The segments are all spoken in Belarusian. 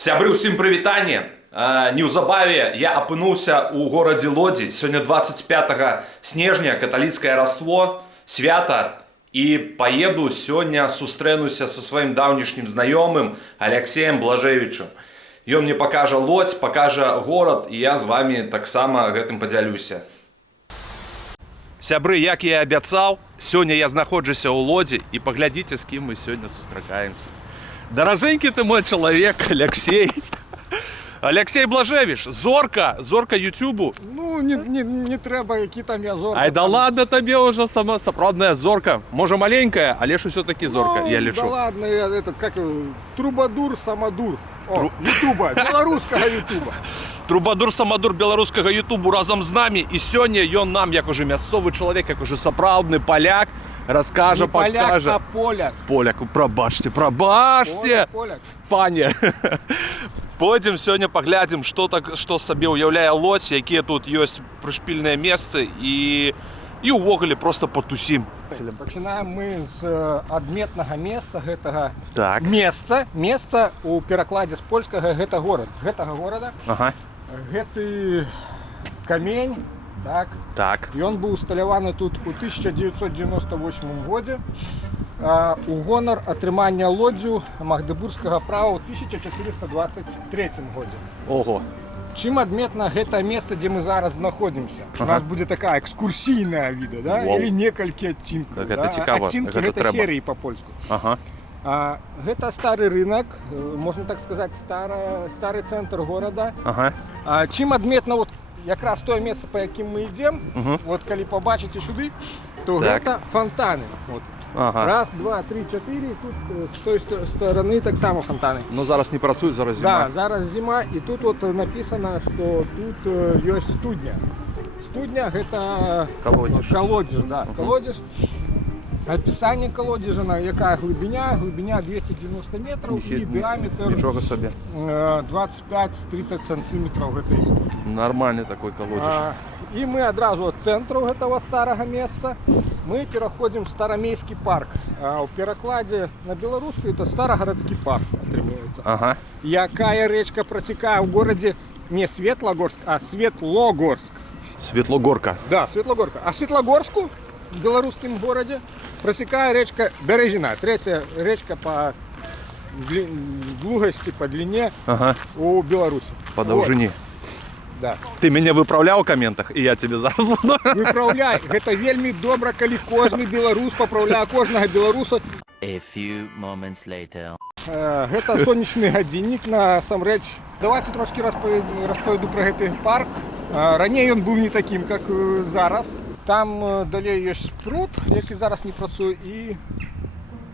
Сябры, усім прывітанне. Неўзабаве я апынуўся ў горадзе Лодзі. Сёння 25 снежня, каталіцкае раство, свята. І паеду сёння сустрэнуся са сваім даўнішнім знаёмым Алексеем Блажевічем. Ён мне пакажа Лодзь, пакажа горад, і я з вамі таксама гэтым падзялюся. Сябры, як я і абяцаў, сёння я знаходжуся ў Лодзі, і паглядзіце, з кім мы сёння сустракаемся. Дороженький ты мой человек, Алексей. Алексей Блажевич, зорка Ютубу. Ну, не треба, які там я зорка. Ай, да ладно тебе уже сама сапраўдная зорка. Може маленькая, але ж все-таки зорка, я лечу. Да ладно, я этот, как трубадур, самодур. О, Ютуба, белорусского Ютуба. Трубадур, самодур беларускага Ютубу разом з нами. І сёння ён нам, як уже мясцовы чалавек, як уже сапраўдны поляк, раскажа, Не покажа. поляк, а поляк. Поляк, пробачьте. Поляк. Пане. Пойдем сёння паглядзім, што сабе ўяўляе Лодзь, якія тут ёсць прышпільныя месцы і ўвогуле просто потусім. Пачынаем мы з адметнага месца гэтага. Так. Месца у перакладзе з польскага гэта горад. З гэтага горада. Ага. Гэты камень, так. Ён быў усталяваны тут у 1998 годзе. У гонар атрымання Лоддзю магдебургскага права ў 1423 годзе. Ого. Чым адметна гэта месца, дзе мы зараз знаходзімся? У нас будзе такая экскурсійная віда, да? Или некалькі адцінкаў. Так, гэта цікава. Адцінкі гэта серыі па-польску. Ага. Гэта стары рынок, можна так сказаць, стары цэнтр горада. Ага. Чым адметна вот якраз тое месца, па якім мы ідзем, вот калі пабачыце сюды, то гэта фонтаны. Вот. Ага. Раз, два, три, чотири, тут з той сторони так само фонтани. Ну зараз не працюють, зараз зима. Да, зараз зима, і тут от написано, що тут є студня. Студня – це колодеж, да. Колодеж. Описание колодежа, яка глибиня 290 метрів і діаметр 25-30 сантиметрів этой студні. Нормальный такой колодеж. І ми одразу від центру этого старого місця ми переходимо в Старомейський парк. У перекладі на белорусскую это Старогородский парк отримується. Ага. Якая речка протікає в городі не Светлогорск, а Светлогорск. Светлогорка. Да, Светлогорка. А в Светлогорску, в белорусском городе, протекает речка Березина. Третья речка по длугости, по длине у Беларуси. По довжині. Вот. Да. Ты меня выправлял в комментах, и я тебе зараз буду. Выправляй. Гэта вельмі добра, калі кожны беларус папраўляе кожнага беларуса. A few moments later. Гэта сонечны гадзіннік, насамрэч. Давайте трошки распавяду про гэты парк. Раней ён быў не такім, как зараз. Там далей ёсць пруд, які зараз не працуе, і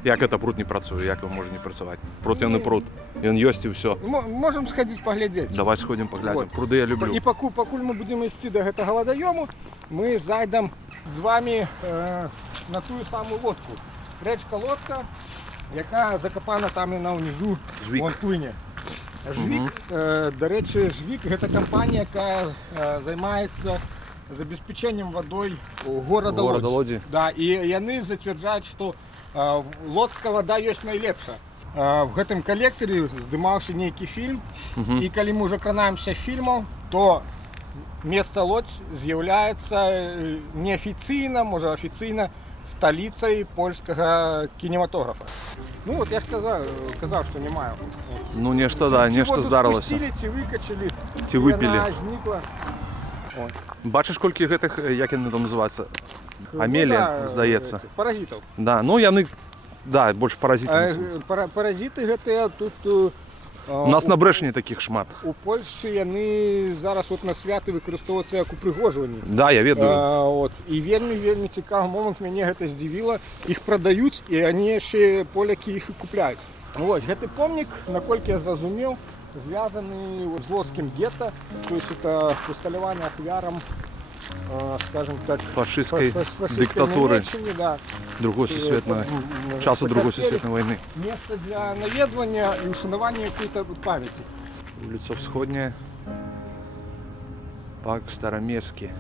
як это пруд не працуе, як ён можа не працаваць? Пруд ён і пруд. Ён ёсць і ўсё. Можам схадзіць паглядзець. Давай сходзім паглядзім. Пруды я люблю. І пакуль мы будзем ісці да гэтага вадаёму, мы зайдам з вами на тую самую лодку. Рэчка-лодка, якая закапана там і на ўнізу. Вон плыне. Жвік, дарэчы, Жвік гэта кампанія, якая займаецца забеспячэннем вадой горада Лодзі. Да, і яны зацвярджаюць, што лодская вода ёсць найлепшая. В гэтым калектары здымаўся нейкі фільм, і калі мы ўжо кранаемся фільмаў, то месца Лодзь з'яўляецца неафіцыйна, можа афіцыйна, сталіцай польскага кінематографа. Ну вот я ж казаў, што не маю. Ну нешта, да, нешта здарылася. Ці спусцілі, ці выкачалі, ці выпілі. Яна знікла. Бачыш, колькі гэтых, як яны там называюцца? Амелія, здаецца. Паразітаў. Да, ну яны, да, больш паразіты. Паразіты гэтыя тут... У нас на Брэшні такіх шмат. У Польшчы яны зараз от на святы выкарыстоўваюцца як упрыгожванні. Да, я ведаю. І вельмі цікавы момант, мяне гэта здзівіла. Іх прадаюць, і яны яшчэ полякі іх і купляюць. Вось, гэты помнік, наколькі я зразумеў, звязаны з лодскім гета, то есть это усталяванне ахвярам, скажем так, фашистской диктатуры, да. часу Другой Сусветной войны. Место для наведывания и ушанования какой-то памяти. Улица Всходняя, парк Староместский,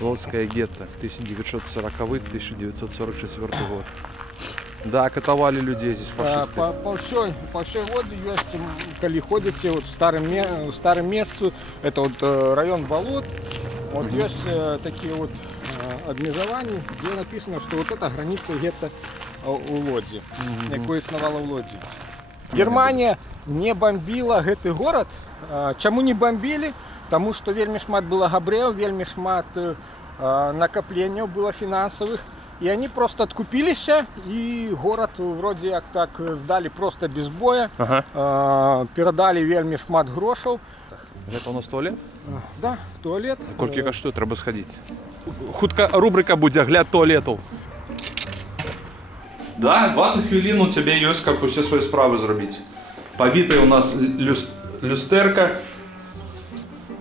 Лодское гетто, 1940-1944 год. Да, катовали людей здесь фашисты. По всей Лодзе есть, коли ходите вот в старом месте, это вот район болот, вот есть такие вот обмежевания, где написано, что вот это граница гетто у Лодзи, якое існувало в Лодзи. Германия не бомбила гэты город. Чаму не бомбили? Тому что вельмі шмат было габрэяў, вельмі шмат накоплений было финансовых. И они просто откупились, и город вроде как так сдали просто без боя. Передали вельмі шмат грошаў. Это у нас туалет? Да, туалет. Колькі каштуе, треба сходить. Хутка рубрика будзе агляд туалетаў. Да, 20 хвилин у тебя есть, как все свои справы зробить. Побитая у нас люстерка.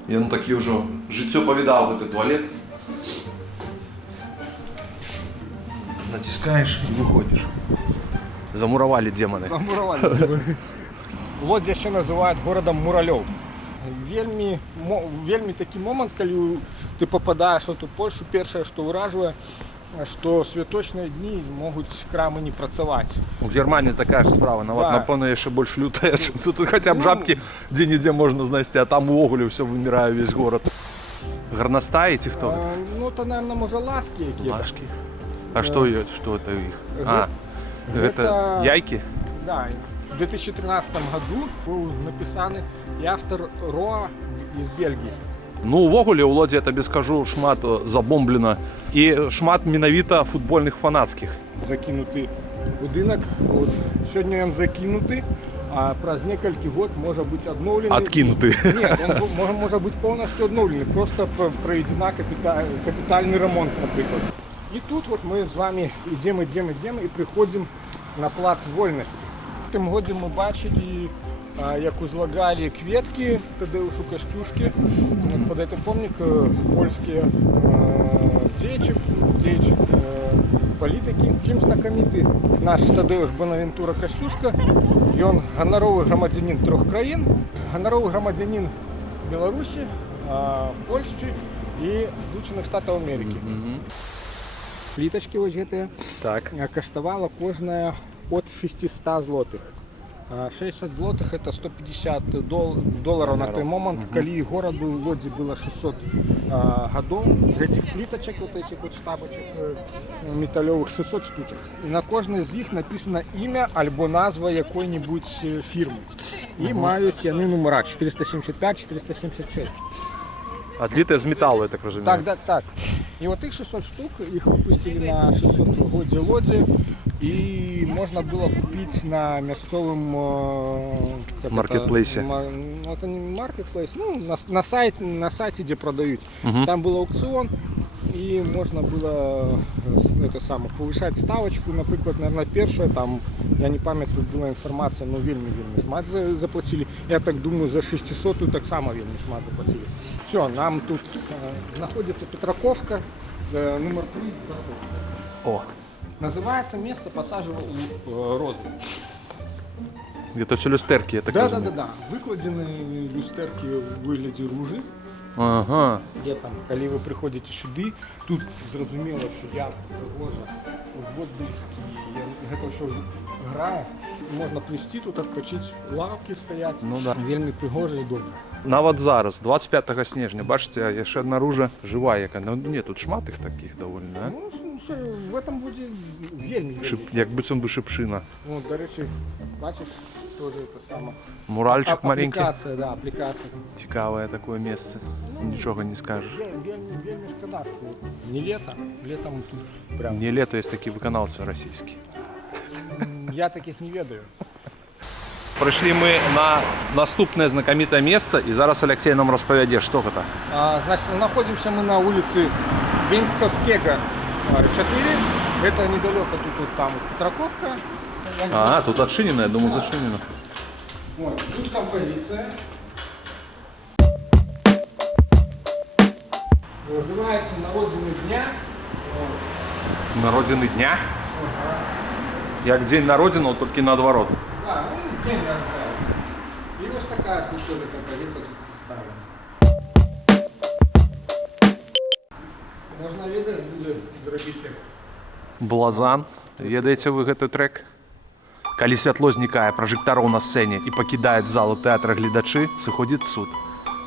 Я ну такі уже життя повидал в этот туалет. Натискаешь и выходишь. Замуровали демоны. Замуровали. Лодзь ще називають городом муралёў. Вельмі такі момент, калі ты попадаешь в эту Польшу, першае, што ўражвае, што святочныя дні могуць крамы не працаваць. У Германии такая же справа, Да. напэўна, яшчэ больш лютая. Тут хотя б жабкі дзе-нідзе можна знайсці, а там увогуле все вымірае весь город. Гарнастаі ці хто? Ну, то, наверное, можа ласкі якія. Лашки. А что это у них? А, это яйки? Да, в 2013 году был написан и автор Роа из Бельгии. Ну, увогуле, у Лодзі, я табе скажу, шмат забомблена. І шмат менавіта футбольных фанацкіх. Закинутый будынак. Вот. Сегодня он закинутый, а праз некалькі год может быть обновленный. Откинуты. Нет, он может быть полностью обновленный. Просто проведена капитальный ремонт, например. И тут вот мы с вами идем и приходим на плац Вольности. В этом году мы бачили, як узлагали кветки Тадеушу Костюшки. Под этот помник польские деячи, политики. Чим знакомиты наш Тадеуш Бонавентура Костюшка. И он гоноровый громадянин 3 краін, гоноровый громадянин Беларуси, Польши и Злученых Штатов Америки. Плиточки вот гэтыя Так. каштавала кожная от 600 злотых. 60 злотых это 150 долларов на той момент, калі город был в Лодзі было 600 годов. Этих плиточек, вот этих вот штабочек металловых 600 штучек. И на кожной из них написано имя альбо назва якой-нибудь фирмы. И маюць яны номера 475, 476. Отлитая з металу, я так розумію. Так. И вот их 600 штук, их выпустили на 600 годе Лодзи, и можно было купить на мясцовом маркетплейсе. Это не маркетплейс, ну, на сайте, где продают. Там был аукцион, и можно было повышать ставочку, например, наверное, первое, там, я не памятаю, была информация, но вельмі шмат заплатили. Я так думаю, за 600-ю так само вельмі шмат заплатили. Все, нам тут находится Петраковка, номер 3. О, Называется место «Посаживал розы». это все люстерки, я так розумію. Да. Выкладены люстерки в выгляде ружи. Ага. Де там, коли ви приходите сюди, тут зрозуміло, що ярко, пригожа, вот близькі, гэта все грає. Можна плести тут, відпочити, лавки стоять, Ну да. вельмі пригожа і добре. Нават зараз, 25 снежня, бачите, яшчэ одна ружа жива яка. Ну, ні, тут шмат їх таких доволі, да? Ну, що, в этом буде вельмі. Як быццам бы шипшина. Ну, до речі, бачиш, теж це саме. Муральчик маленький. Аплікація, да, аплікація. Цікаве таке місце. Нічого не скажеш. Вельмі шкода, що не лето, летом тут прям. Не лето, є такі виконавці російські. Я таких не ведаю. Прийшли ми на наступне знакомите місце, і зараз Олексій нам розповіде, що це. Значит, находимся мы на улице Венсковского 4. Это недалеко тут вот там вот Петраковка. А, тут отчинено, я думаю, зачинено. Вот, тут композиция. Называется «На родину дня». Вот. На родини дня? Як день на родину, тільки наоборот. Да, ну день нравится. И вот такая тут тоже композиция тут представлена. Можно видеть, будет зробить Блазан. Ведаеце вы гэты трек? Калі святло знікае пражэктароў на сцэне і пакідаюць залу тэатра гледачы, сыходзіць суд,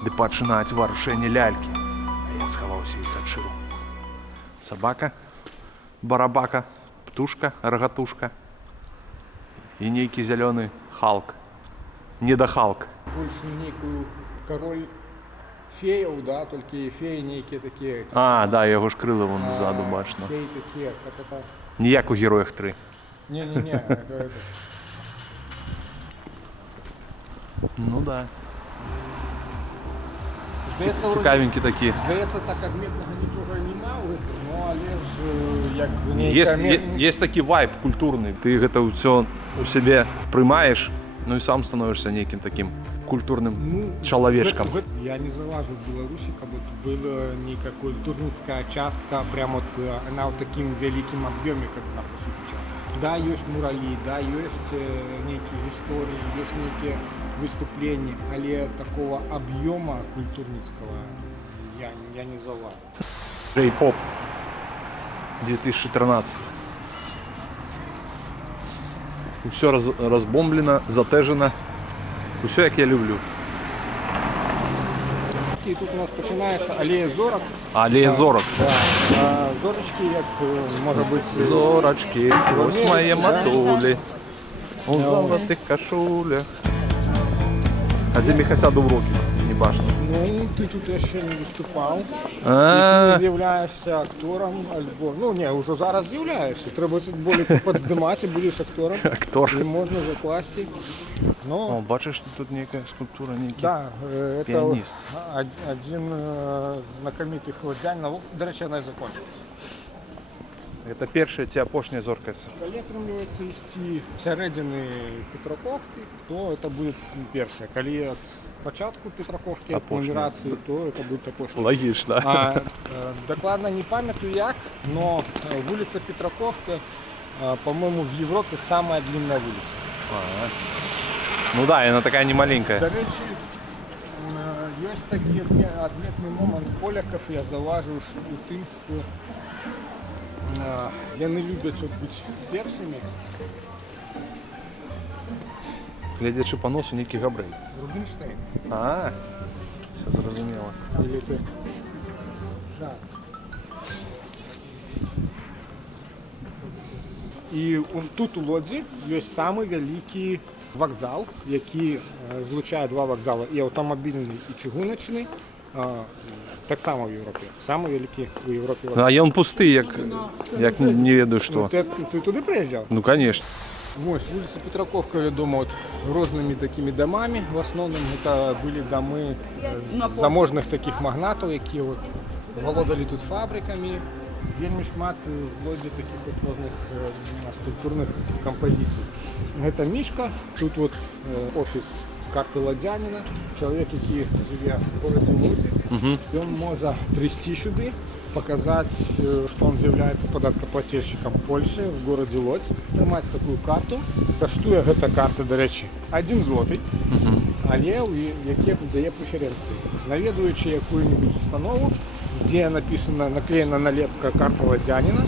ды пачынаюць варушэнне лялькі. Я схаваўся і сачыў. Сабака, барабака, птушка, рагатушка і нейкі зялёны Халк. Недахалк. Больше некую король феяў, да, толькі феі нейкія такія. А, да, яго ж крылы вон ззаду бачна. Феі такія, как это... Ніяк у героях 3. Не-не-не, это... Ну да. Здаецца, вроде... Цікавенькі такі. Здаецца, так адметнага нічога нема ў гэтым, ну, але ж як нейкая... Есть такі вайб культурны. Ты гэта ўсё у сябе прымаеш, ну і сам становішся нейкім такім культурным чалавечкам. Я не залажу в Беларусі, как будто была некая культурніцкая частка, прям вот она в таким великим объеме, как она присутствует. Да, есть мурали, да, есть некие истории, есть некие выступления, але такого объема культурницкого я не залажу. J-pop 2013. Усё разбомблено, затэжано. Усё, як я люблю. І тут у нас починається алея зорок. Алея зорок. Да. Зорочки, як може бути... Зорочки, ось мої матулі, у золотих кашулях. А де Міхася Довроки? Не бачно. Ну, ти тут ще не виступав. І ти не з'являєшся актором альбо... Ну, ні, вже зараз з'являєшся. Треба більше підздимати, будеш актором. Актор. І можна закласти. О, Но, бачиш, тут некая скульптура, некий да, это пианист. один знакомитых хлопців. До речі, вона і закончила. Это першая ці апошняя зорка. Коли отримується ісці середини Петраковки, то це буде перше. Коли від початку Петраковки, від Апошня. нумерації, то це буде апошня. Логично. Докладно не пам'ятаю як, но вулиця Петраковка, по-моему, в Європі самая длинная вулиця. Ну да, она такая не маленькая. До речі, є такий відмітний момент поляків, я зауважив у тим, що вони люблять бути першими. Глядячи по носу, некий Габрей. Рубінштейн. А, все зрозуміло. Или ты? Да. І тут у Лодзі є самий великий вокзал, який злучає два вокзали, і автомобільний, і чугуночний, так само в Європі. Самий великий у Європі вокзал. А я он пустий, як не ведаю що. Ну, ти туди приїжджав? Ну, конечно. Ось, вулиця Петраковка відома от різними такими домами. В основному це були доми заможних таких магнатів, які от володали тут фабриками. Вельми шмат в Лодзі таких от різних скульптурних композицій. Це Мішка, тут от офіс карти Лодзянина, чоловік, який живе в місті Лодзі. Він може прийти сюди, показать, что он является податкоплательщиком Польши в городе Лодзь, тримати таку карту. Коштує эта карта, до речі, 1 злотий, але яке дає преференції. Навідуючи яку-небудь установу, де написана, наклеєна налепка карта Лодзянина,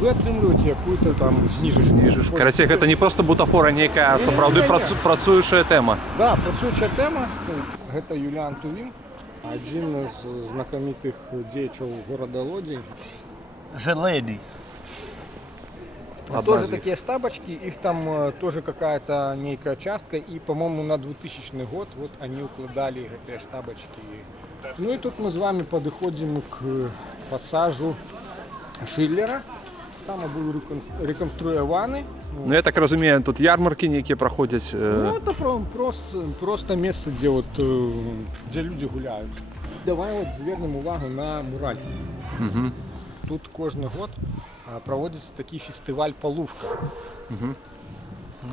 ви отримуєте якусь там знижечку. Короче, это не просто бутафора, некая, а сапраўды працуючая тема. Да, працуючая тема. Это Юліан Тувім, один из знаменитых деятелей города Лодзи. The lady. Тоже такие штабочки, их там тоже какая-то некая частка, и, по-моему, на 2000 год вот они укладали эти штабочки. Ну и тут мы с вами подходим к пассажу Шиллера. Там был реконструированы. Ну, я так розумію, тут ярмарки некие проходять. Ну, это просто место, где, вот, где люди гуляют. Давай вот звернем увагу на мураль. Тут кожен год проводится такий фестиваль «Полувка».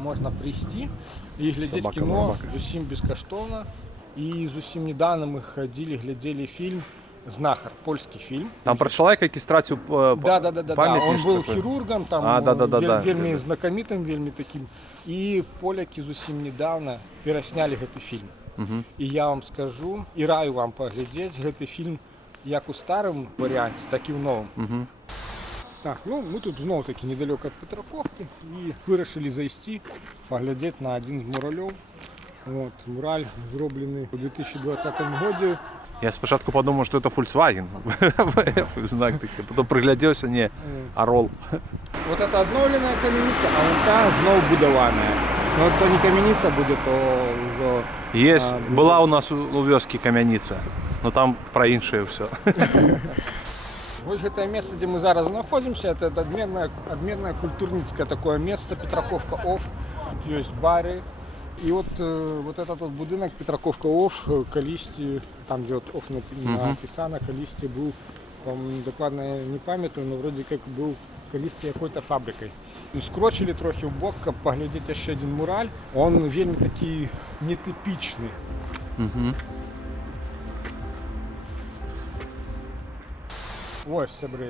Можна прийти і глядіти кіно зовсім безкоштовно. І зовсім недавно ми ходили, глядели фільм «Знахар», польский фильм. Там про человека, який стратив Да. Он был хирургом, там вельми знакомитым, вельми таким. І поляки зовсім недавно пересняли этот фільм. І я вам скажу, і раю вам поглядеть этот фільм як у старому варіанті, так і в новому. Так, ну мы тут знову таки недалеко от Петраковки і вирішили зайти, поглядеть на один з муралів. От, мураль зроблений у 2020 році. Я спочатку подумав, що це Volkswagen. Знак такий. Потім пригляделся, ні, Орол. Вот это обновленная каменіця, а вон та знову будована. Ну от то не каменіця буде, то вже... Є, була у нас у вёскі камяніця, но там про інше все. Ось це місце, де ми зараз знаходимося, це відмінне культурницьке таке місце, Петраковка ОФ, тут є бари. І от этот вот будинок Петраковка ОФ, колись, там де ОФ написано, колись був, там докладно не пам'ятаю, але вроде як був колись якоюсь фабрикою. Скрочили трохи в бок, щоб поглядіти ще один мураль. Він вельми такий нетипічний. Ось, сябри,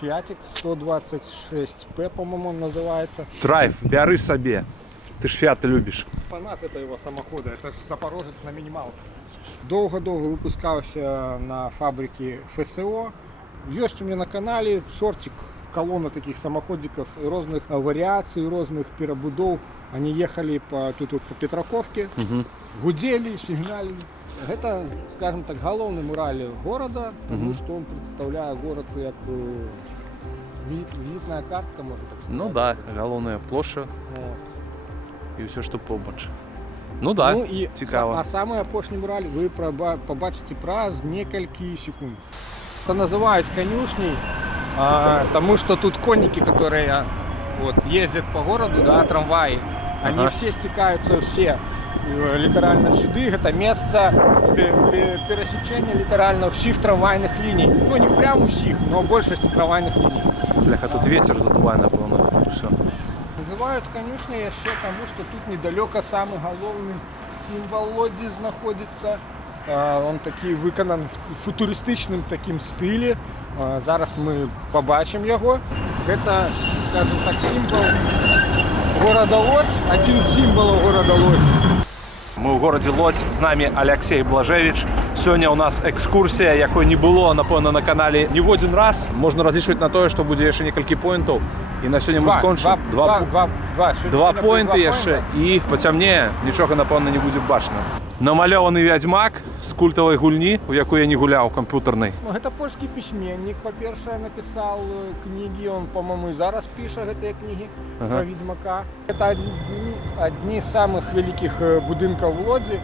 Фіатик 126П, по-моему, называется. Драйв, бери собі. Ти ж Фіат любиш. Фанат этого самохода, это же Запорожец на минималках. Довго-довго випускався на фабрике ФСО. Есть у меня на канале шортик, колонна таких самоходиков разных вариаций, разных перебудов. Они ехали тут вот по Петраковке, гудели, сигналили. Это, скажем так, головный мураль города, потому что он представляет город как визитная картка, можно так сказать. Ну да, головна площа Вот. і все, що побольше. Ну да, Ну і цікаво. а саме опошній мураль ви побачите праз несколько секунд. Это называют конюшней, потому что тут конники, которые вот, ездят по городу, да, трамваи, они все стекаются, все литерально сюда. Это место пересечения литерально всех трамвайных линий. Ну не прямо всех, но большинство трамвайных линий. Бляха, тут ветер задуває, напевно. Все. Називають конюшнею ще тому, що тут недалеко самий головний символ Лодзі знаходиться. Він такий виконаний в футуристичному таким стилі. Зараз ми побачимо його. Це, скажімо так, символ города Лодзь, один з символів города Лодзь. Ми у городі Лодзь, з нами Олексій Блажевич. Сьогодні у нас екскурсія, якої не було, напевно, на каналі ні в один раз. Можна розрішити на те, що буде ще кілька поінтів. І на сьогодні ми скончимо. Два поінти ще. І, хоча мені, нічого, напевно, не буде бачно. Намальований відьмак з культової гульні, у яку я не гуляв, комп'ютерний. Ну, це польський письменник, по-перше, написав книги, він, по-моєму, і зараз пише ці книги про Відьмака. Це одні з самих великих будинків в Лодзі.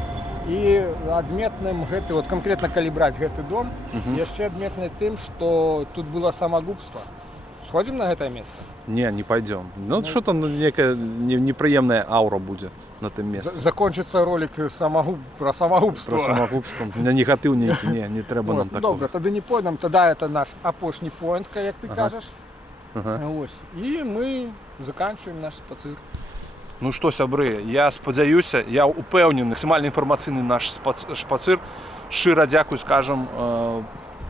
І відмітним, от конкретно коли брати цей дом, є ще відмітний тим, що тут було самогубство. Сходим на это место? Не пойдем. Ну, что-то некая неприемная аура будет на этом месте. Закончится ролик про самогубство. Про самогубство. На негатив не треба нам такого. Добре, тоді не пойдемо. Тоді це наш опошній поінт, як ти кажеш. Ось. І ми закінчуємо наш спацир. Ну що, сябри, я сподіваюся, я упевнений, максимально інформаційний наш шпацир. Щиро дякую, скажем,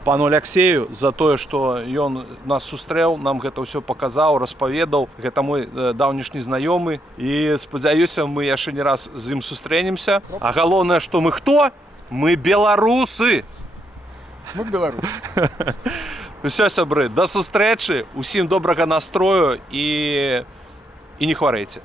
пану Алексею за те, що ён нас сустрэў, нам гэта ўсё паказаў, распаведаў. Гэта мой даўнішні знаёмы. І спадзяюся, мы яшчэ не раз з ім сустрэнемся. А галоўнае, што мы хто? Мы беларусы! Мы беларусы. Усё, сябры, да сустрэчы, усім добрага настрою і не хварэйце.